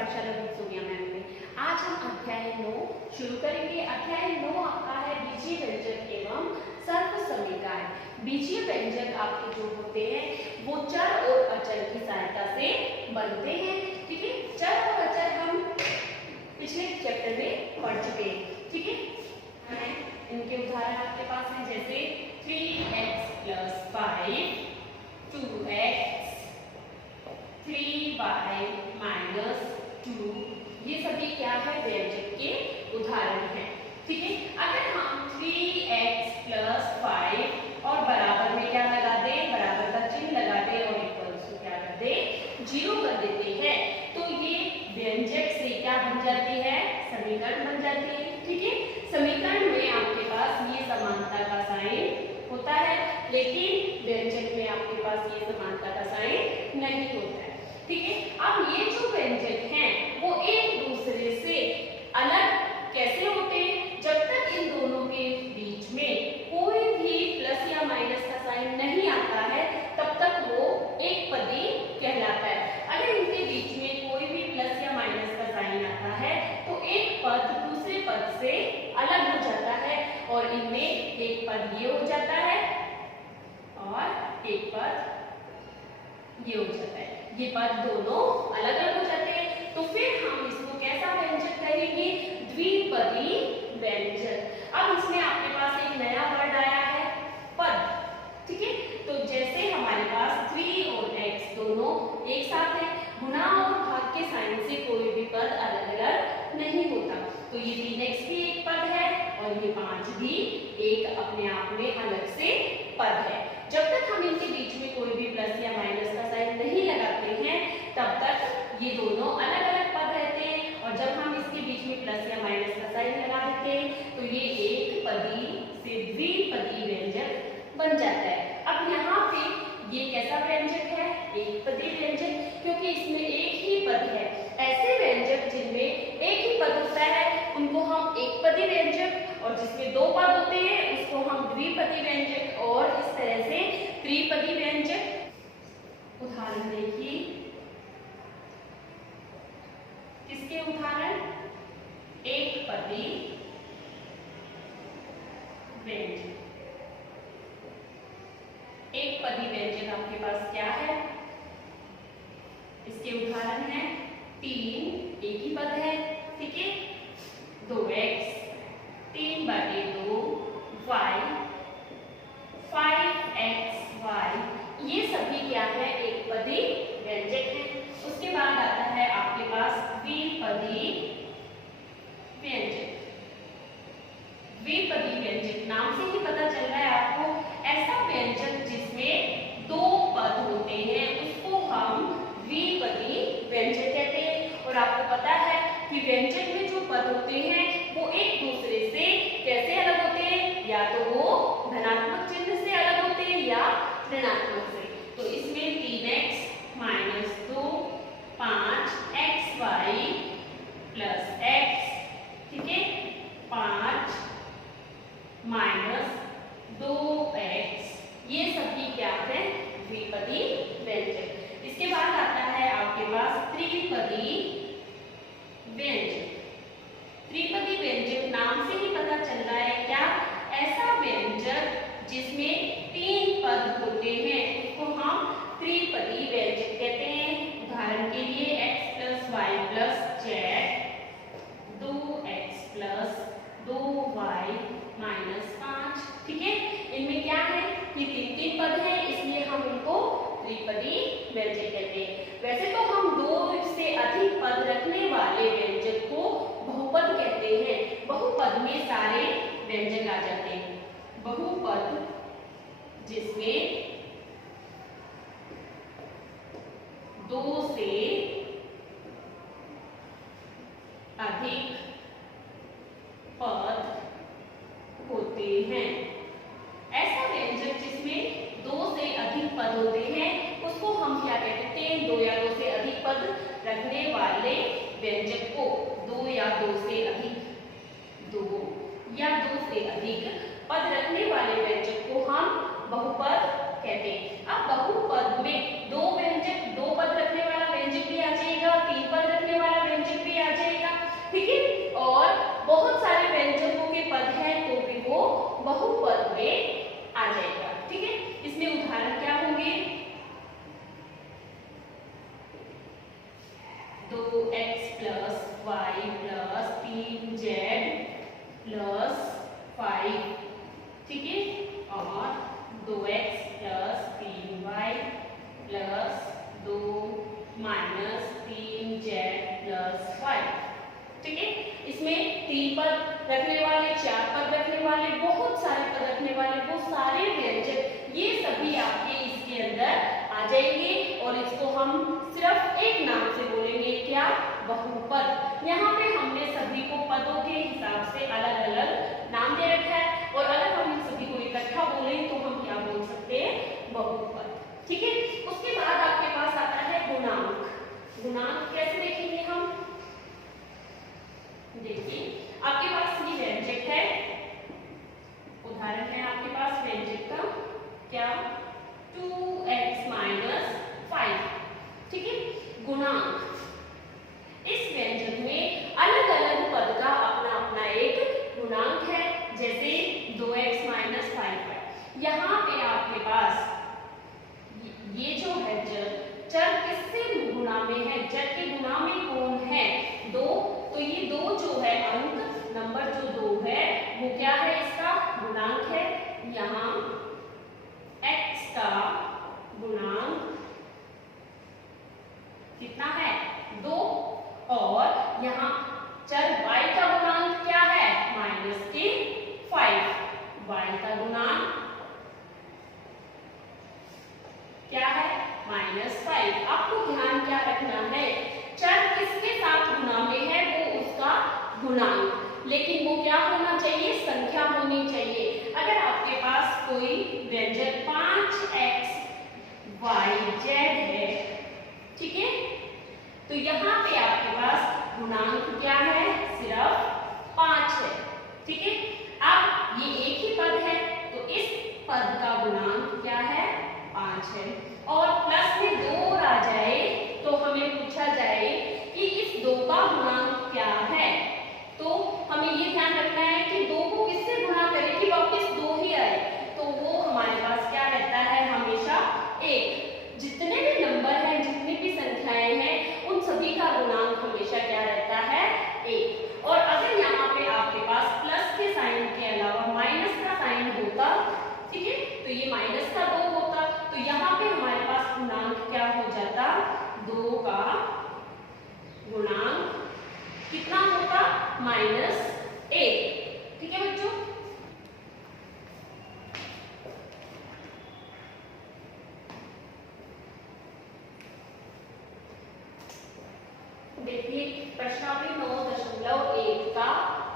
पाठशाला में सोनिया मैम में। आज हम अध्याय 9 शुरू करेंगे। अध्याय 9 आपका है बीजीय व्यंजक एवं सर्व समीकरण। बीजीय व्यंजक आपके जो होते हैं वो चर और अचर की सहायता से बनते हैं। ठीक है, चर और अचर हम पिछले चैप्टर में पढ़ चुके हैं। ठीक है, इनके उदाहरण आपके पास हैं, जैसे 3x + 5, 2x, 3y - 2, ये सभी क्या है, व्यंजक के उदाहरण हैं। ठीक है, अगर हम 3x + 5 और बराबर में क्या लगा दें, बराबर का चिन्ह लगा दें और इक्वल्स टू क्या कर दें, 0 कर देते हैं, तो ये व्यंजक से क्या बन जाती है, समीकरण बन जाती है। ठीक है, समीकरण में आपके पास ये समानता का साइन होता है, लेकिन व्यंजक में आपके पास ये समानता का साइन नहीं होता है। ठीक है, अब ये जो व्यंजक हैं वो एक दूसरे से अलग कैसे होते हैं, जब तक इन दोनों के बीच में कोई भी प्लस या माइनस का साइन नहीं आता है तब तक वो एक पदी कहलाता है। अगर इनके बीच में कोई भी प्लस या माइनस का साइन आता है तो एक पद दूसरे पद से अलग हो जाता है और इनमें एक पद ये हो जाता है और एक पद ये हो जाता है। ये पद दोनों अलग अलग हो जाते हैं, तो फिर हम इसको कैसा व्यंजक कहेंगे, द्विपदी व्यंजक। अब इसमें आपके पास एक नया वर्ड आया है, पद। ठीक है, तो जैसे हमारे पास 3 और x दोनों एक साथ है, गुणा और भाग के साइन से कोई भी पद अलग अलग नहीं होता, तो ये 3x भी एक पद है और ये 5 भी एक अपने आप में अलग से पद है। जब तक हम इनके बीच में कोई भी प्लस या माइनस का साइन नहीं लगाते हैं तब तक ये दोनों अलग अलग पद रहते हैं, और जब हम इसके बीच में प्लस या माइनस का साइन लगा देते हैं तो ये एक पदी से द्विपदी व्यंजक बन जाता है। अब यहाँ पे ये कैसा व्यंजक है, एक पदी व्यंजक, क्योंकि इसमें एक ही पद है। ऐसे व्यंजक जिनमें एक ही पद होता है उनको हम एक पदी व्यंजक, और जिसमें दो पद होते हैं उसको हम द्विपदी व्यंजक, और इस तरह से त्रिपदी व्यंजक। उदाहरण देखिए, किसके उदाहरण, एक पदी व्यंजक। एक पदी व्यंजक आपके पास क्या है, इसके उदाहरण है 3, एक ही पद है। ठीक है, 2x, 3/2, y, 5xy, ये सभी क्या है, एक पदी व्यंजक है। उसके बाद आता है आपके पास द्विपदी व्यंजक। द्विपदी व्यंजक नाम से ही पता चल रहा है आपको, ऐसा व्यंजक जिसमें दो पद होते हैं उसको हम द्विपदी व्यंजक कहते हैं। और आपको पता है कि व्यंजक में जो पद होते हैं वो एक दूसरे से कैसे अलग होते हैं, या तो वो धनात्मक चिन्ह से अलग होते हैं या ऋणात्मक से। तो इसमें 3x - 2, 5xy + x, ठीक है, 5 - 2x, ये सभी क्या है, द्विपदी व्यंजक। इसके बाद आता है आपके पास त्रिपदी व्यंजक। त्रिपदी व्यंजक नाम से ही पता चल रहा है क्या, ऐसा व्यंजक जिसमें 3 पद होते हैं उसको हम त्रिपदी व्यंजक कहते हैं। उदाहरण के लिए x + y + z, 2x + 2y - 5। ठीक है, इनमें क्या है कि 3 पद है, इसलिए हम इनको त्रिपदी व्यंजक कहते हैं। वैसे तो हम 2 से अधिक पद रखने वाले व्यंजक को बहुपद कहते हैं। बहुपद में सारे व्यंजक आ जाते हैं। बहुपद जिसमें 2 से अधिक पद होते हैं। ऐसा व्यंजक जिसमें 2 से अधिक पद होते हैं उसको हम क्या कहते हैं, 2 या 2 से अधिक पद रखने वाले व्यंजक को, 2 या 2 से अधिक, 2 या 2 से अधिक पद रखने वाले व्यंजक को हम बहुपद कहते हैं। अब बहुपद में 2 व्यंजक, 2 पद रखने वाला व्यंजक भी आ जाएगा, 3 पद रखने वाला व्यंजक 2x plus Y plus 3z plus 5, ठीक है, और 2x plus 3y plus 2 minus 3z plus 5, ठीक है। इसमें 3 पद रखने वाले, 4 पद रखने वाले, बहुत सारे पद रखने वाले, वो सारे व्यंजक ये सभी आपके इसके अंदर आ जाएंगे और इसको हम सिर्फ एक नाम से बोलेंगे, क्या? बहुपद। यहाँ पे हमने सभी को पदों के हिसाब से अलग अलग नाम दे रखा है और अगर हम इन सभी को इकट्ठा बोले तो हम क्या बोल सकते हैं? बहुपद, ठीक है। उसके बाद आपके पास आता है गुणांक। गुणांक कैसे देखेंगे हम? देखिए आपके पास ये व्यंजक है, उदाहरण है आपके पास व्यंजक का, क्या? 2x माइनस 5, ठीक है। गुणांक, इस व्यंजक में अलग अलग पद का अपना अपना एक गुणांक है। जैसे 2x माइनस 5 है, यहाँ पे आपके पास ये जो है चर किससे गुणा में है? चर के गुणा में कौन है? 2, तो ये 2 जो है अंक, नंबर जो 2 है वो क्या है? इसका गुणांक है। यहाँ x का गुणांक कितना है? 2, और यहाँ चर y का गुणांक क्या है? माइनस के 5। y का गुणांक क्या है? -5। आपको ध्यान क्या रखना है? चर किसके साथ गुणा में है वो उसका गुणांक, लेकिन वो क्या होना चाहिए? संख्या होनी चाहिए। अगर आपके पास कोई व्यंजक 5x y z है, ठीक है, तो यहाँ पे आपके पास गुणांक क्या है? सिर्फ 5 है, ठीक है। अब ये एक ही पद है तो इस पद का गुणांक क्या है? 5 है। और प्लस में 2 और आ जाए तो हमें पूछा जाए कि इस 2 का गुणांक क्या है, तो हमें ये ध्यान रखना है कि 2 को किससे गुणा करें कि वापस 2 ही आए, तो वो हमारे पास क्या रहता है? हमेशा 1। जितने भी नंबर हैं, जितनी भी संख्याएं हैं, उन सभी का गुणांक हमेशा क्या रहता है? 1। और अगर यहाँ पे आपके पास प्लस के साइन के अलावा माइनस का साइन होता, ठीक है, तो ये माइनस का 2 होता, तो यहाँ पे हमारे पास गुणांक क्या हो जाता? 2 का गुणांक कितना होता? -1, ठीक है बच्चों। देखिए प्रश्नावली 9.1 का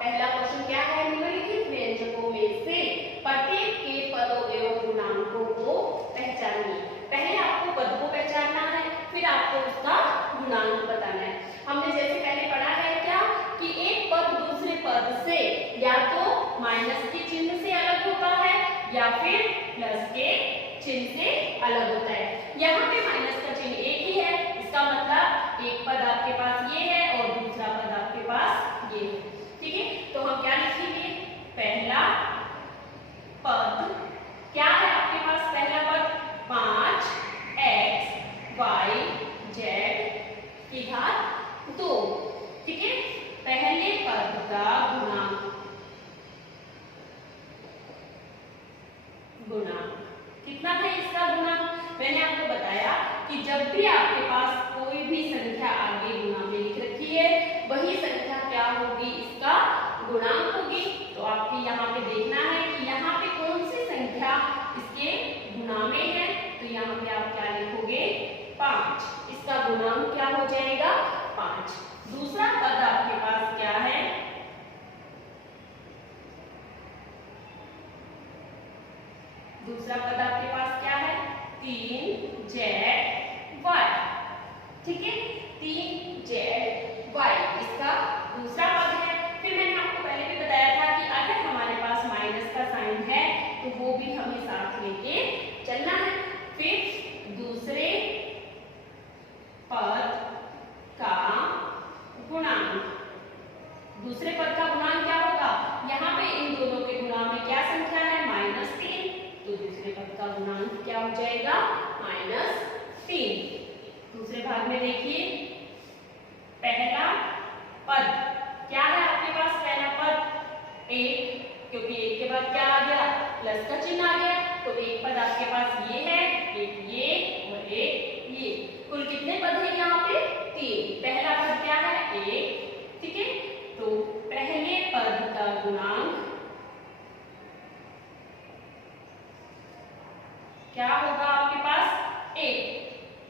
पहला क्वेश्चन क्या है? निम्नलिखित व्यंजकों में से प्रत्येक के पदों एवं गुणांकों को पहचानिए। पहले आपको पद को पहचानना है, फिर आपको उसका गुणांक बताना है। हमने जैसे पहले पढ़ा है क्या कि एक पद दूसरे पद से या तो माइनस के चिन्ह से अलग होता है या फिर प्लस के चिन्ह से अलग होता है। यहाँ पे माइनस का चिन्ह एक ही है, इसका मतलब एक पद आपके पास ये है और दूसरा पद आपके पास ये है, ठीक है। तो हम क्या लिखेंगे? पहला पद क्या है आपके पास? पहला पद 5x y z की घात 2, ठीक है। पहले पद का गुणांक कितना है? इसका गुणांक मैंने आपको बताया कि जब भी आपके पास कोई भी संख्या आगे गुणा में लिख रखी है, वही संख्या क्या होगी? इसका गुणांक होगी। तो आपको यहाँ पे देखना है कि यहाँ पे कौन सी संख्या इसके गुणा में है, तो यहाँ पे आप क्या लिखोगे? 5। इसका गुणांक क्या हो जाएगा? 5। दूसरा पद आपके पास क्या है? दूसरा पद आपके पास क्या है? 3z y, ठीक है, 3z y इसका दूसरा पद है। फिर मैंने आपको पहले भी बताया था कि अगर हमारे पास माइनस का साइन है तो वो भी हमें साथ लेके चलना है। फिर दूसरे पद का गुणांक, दूसरे पद का गुणांक क्या होगा? यहाँ पे इन दोनों के गुणा में क्या संख्या है? -3, तो दूसरे पद का गुणांक क्या हो जाएगा? -3। दूसरे भाग में देखिए 1, ठीक है। तो पहले पद का गुणांक क्या होगा आपके पास 1।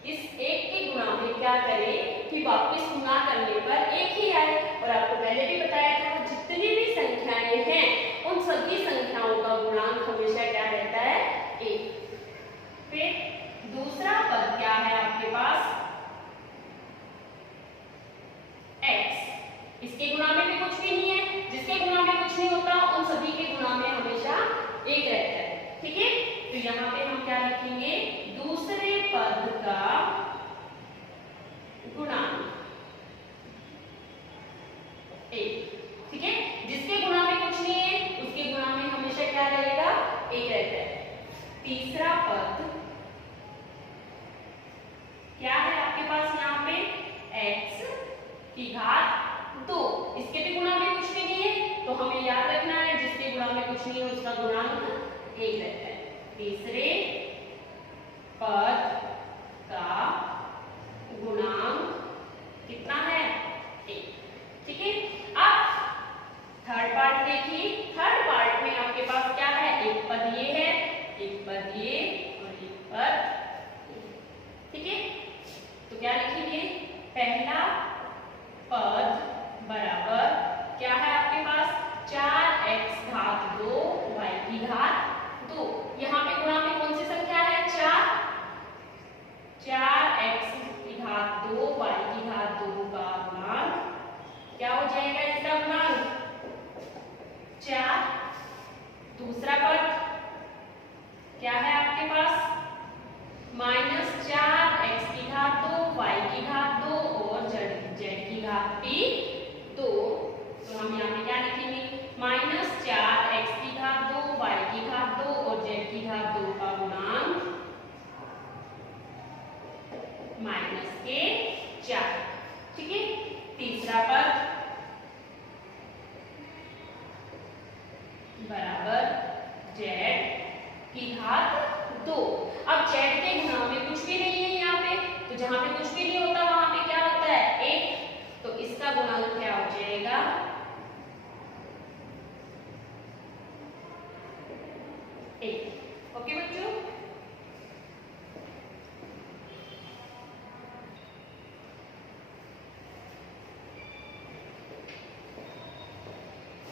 इस 1 के गुणा में क्या करें कि वापस गुणा करने पर 1 ही आए। और आपको पहले भी बताया था जितनी भी संख्याएं हैं उन सभी संख्याओं का गुणांक हमेशा क्या रहता है 1। फिर दूसरा पद क्या है आपके पास x। इसके गुणा में भी कुछ भी नहीं है, जिसके गुणा में कुछ नहीं होता उन सभी के गुणा में हमेशा 1 रहता है, ठीक है। तो यहाँ पे हम क्या लिखेंगे दूसरे पद का गुणांक 1, ठीक है। जिसके गुणा में कुछ नहीं है उसके गुणा में हमेशा क्या रहेगा 1 रहता है। तीसरा पद क्या है आपके पास यहाँ पे x की घात 2। इसके भी गुणा में कुछ भी नहीं है तो हमें याद रखना है जिसके गुणा में कुछ नहीं है उसका गुणांक 1 रहता है। तीसरे पद का गुणांक कितना है 1, ठीक है। अब थर्ड पार्ट देखिए। थर्ड पार्ट में आपके पास क्या है एक पद ये है, एक पद ये और एक पद ये, ठीक है। तो क्या लिखेंगे पहला पद बराबर क्या है आपके पास 4x घात 2 y की घात 2। यहाँ पे गुणा में कौन सी संख्या है 4x की घात 2 y की घात 2 का गुणांक क्या हो जाएगा इसका गुणांक 4। दूसरा पद क्या है आपके पास -4x की घात 2 y की घात 2 और z की घात भी 2। तो हम यहाँ पे क्या लिखेंगे -4x की घात 2 y की घात 2 और z की घात 2 का गुणांक -4, ठीक है। तीसरा पद बराबर z की घात 2। अब z के गुणा में कुछ भी नहीं है यहाँ पे, तो जहां पे कुछ भी नहीं होता वहां पे क्या होता है 1। तो इसका गुणांक क्या हो जाएगा 1। ओके बच्चों।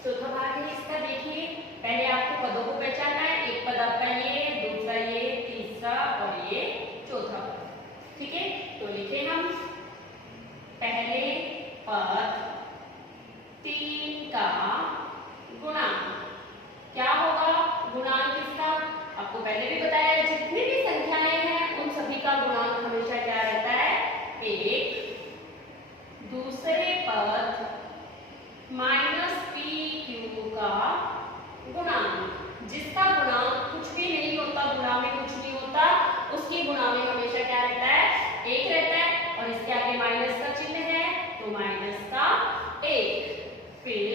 चौथा भाग है इसका। देखिए पहले आपको पदों को पहचानना है। एक पद आपका ये, दूसरा ये, तीसरा और ये चौथा पद, ठीक है। तो लिखे हम पहले पद 3 का गुणांक क्या होगा। गुणांक इसका आपको पहले भी बताया है जितनी भी संख्याएं हैं उन सभी का गुणांक हमेशा क्या रहता है 1। दूसरे पद -pq का गुणांक, जिसका गुणांक कुछ भी नहीं होता, गुणा में कुछ नहीं होता, उसके गुणा में हमेशा क्या रहता है 1 रहता है। और इसके आगे माइनस का चिन्ह है तो माइनस का 1। फिर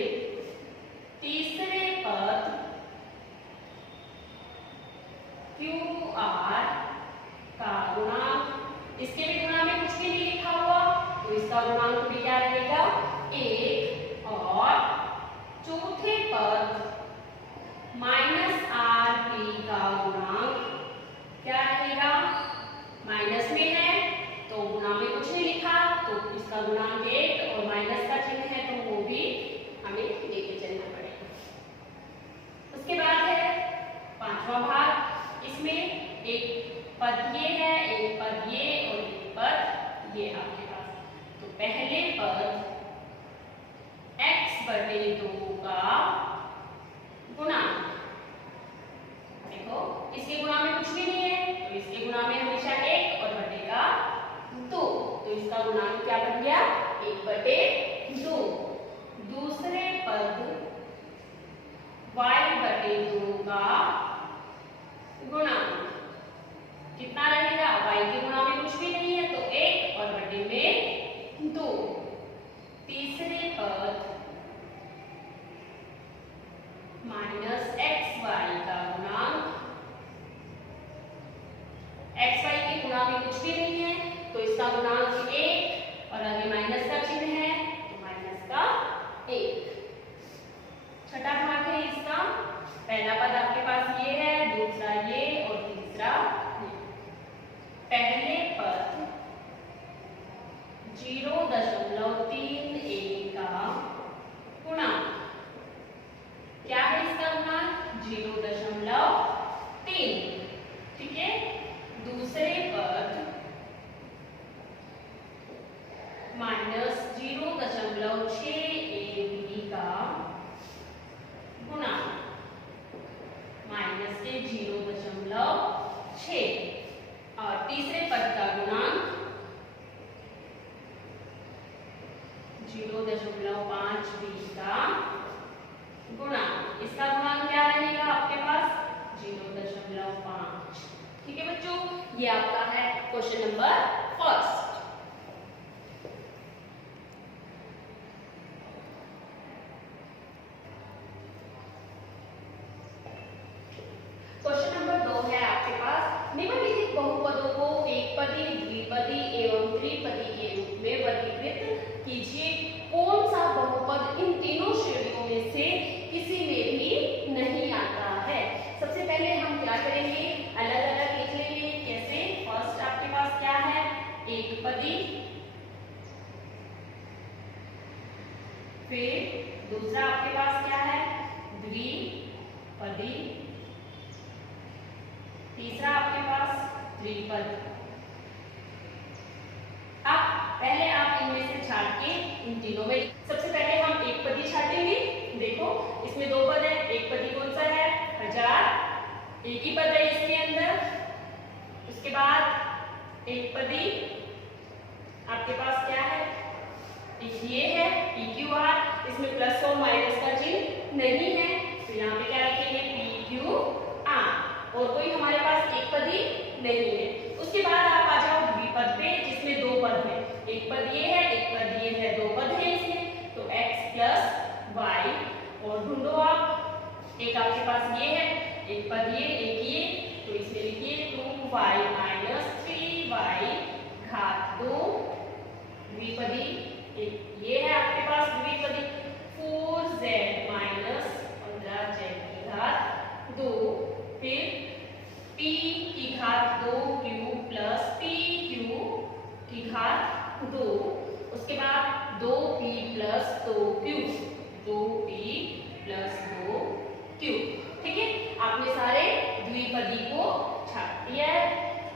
तीसरे पद qr का गुणांक, इसके भी गुणा में कुछ भी नहीं लिखा हुआ तो इसका गुणांक भी क्या रहेगा 1। और चौथे पद -rp का गुणांक क्या रहेगा माइनस में है तो गुणा में कुछ नहीं लिखा तो इसका गुणांक 1 और माइनस का चिन्ह है तो वो भी हमें लेके चलना पड़ेगा। उसके बाद है पांचवा भाग। इसमें एक पद ये है, एक पद ये और एक पद ये आपके पास। तो पहले पद x/2 का गुणांक, देखो इसके गुणा में कुछ भी नहीं है तो इसके गुणा में हमेशा 1 और बटेगा 2। तो इसका गुणांक क्या बन गया 1/2। दूसरे पद y/2 का गुणांक कितना रहेगा, y के गुणा में कुछ भी नहीं है तो 1 और बटे में 2। तीसरे पद -xy का गुणांक, xy के गुणा में कुछ भी नहीं है तो इसका गुणांक 1 और आगे माइनस का चिन्ह है तो 0.6 का गुणांक माइनस के 0.6 और तीसरे पद का गुणांक 0.5b का गुणांक। इसका गुणांक क्या रहेगा आपके पास 0.5। ठीक है बच्चों, ये आपका है question number first. Question number 2 है आपके पास, निम्नलिखित बहुपदों को एकपदी, द्विपदी एवं त्रिपदी के रूप में वर्गीकृत कीजिए। कौन सा बहुपद इन तीनों श्रेणियों में से किसी में भी नहीं आता है? सबसे पहले हम क्या करेंगे, अलग अलग लिख लेंगे। कैसे? फर्स्ट आपके पास क्या है, एकपदी, फिर दूसरा आपके पास क्या है, द्विपदी, तीसरा आपके पास त्रिपद। अब पहले आप इनमें से छाट के इन तीनों में, सबसे पहले हम एकपदी छाटेंगे। देखो इसमें दो पद है, एकपदी कौन सा है, 1000, एक ही पद है इसके अंदर। उसके बाद एकपदी आपके पास क्या है, एक ये है PQR, इसमें प्लस और माइनस का चिन्ह नहीं है, तो यहाँ पे क्या लिखेंगे PQR। और कोई हमारे पास एकपदी नहीं है। उसके बाद आप आ जाओ द्विपद पे, जिसमें दो पद है, एक पद ये है, एक पद ये है, दो पद है इसमें, तो x प्लस y। और ढूंढो आप, एक आपके पास ये है, एक पद ये, एक ये, तो इसमें लिखिए 2y माइनस 3y घात 2। द्विपदी एक ये है आपके पास द्विपदी 4z माइनस 15z की घात 2, फिर p की घात 2q प्लस pq की घात 2। उसके बाद 2p plus 2q, 2p plus 2q। ठीक है, आपने सारे द्विपदी को छाट दिया है।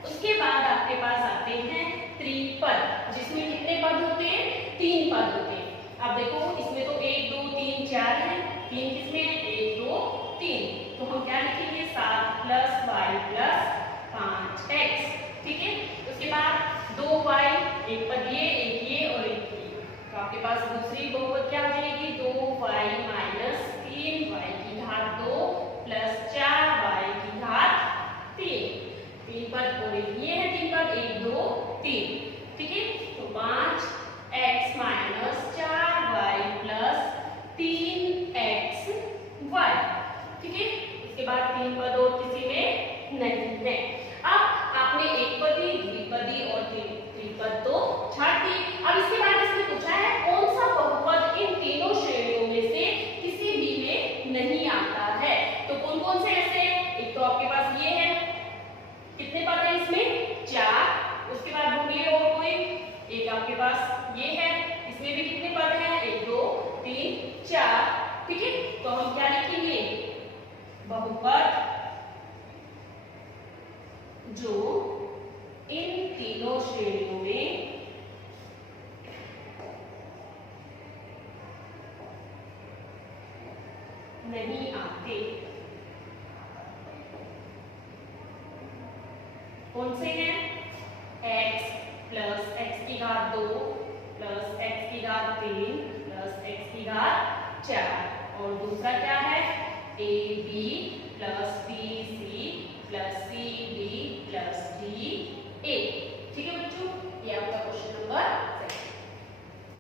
उसके बाद आपके पास आते हैं त्रिपद, जिसमें कितने पद होते हैं, 3 पद होते हैं। अब देखो इसमें तो 1 2 3 4 है, 3 किसमें, 1 2 3, तो हम क्या लिखेंगे 7 प्लस y प्लस 5x। ठीक है, उसके बाद 2y, एक पद ये, एक ये और एक ये, तो आपके पास दूसरी बहुपद क्या हो जाएगी, 2y माइनस 3y की घात 2 प्लस 4y की घात 3। 3 पद और एक ये है 3 पद, 1 2 3। ठीक है, तो 5x minus 4y plus 3xy। ठीक है, इसके बाद 3 पद और किसी में नहीं है। अब आपने एकपदी, द्विपदी और त्रिपद तो छाट दी। अब इसके बाद इसने पूछा है कौन सा बहुपद इन तीनों श्रेणियों में से किसी भी में नहीं आता है। तो कौन कौन से ऐसे हैं, एक तो आपके पास ये है, कितने पद है इसमें, 4। उसके बाद ढूंढिए और कोई, एक आपके पास ये है, इसमें भी कितने पद हैं, 1 2 3 4। ठीक है, तो हम क्या लिखेंगे, बहुपद जो इन तीनों श्रेणियों में नहीं आते। कौन से हैं, x प्लस x की घात 2 प्लस x की घात 3 प्लस x की घात 4, और दूसरा क्या है, ab प्लस bc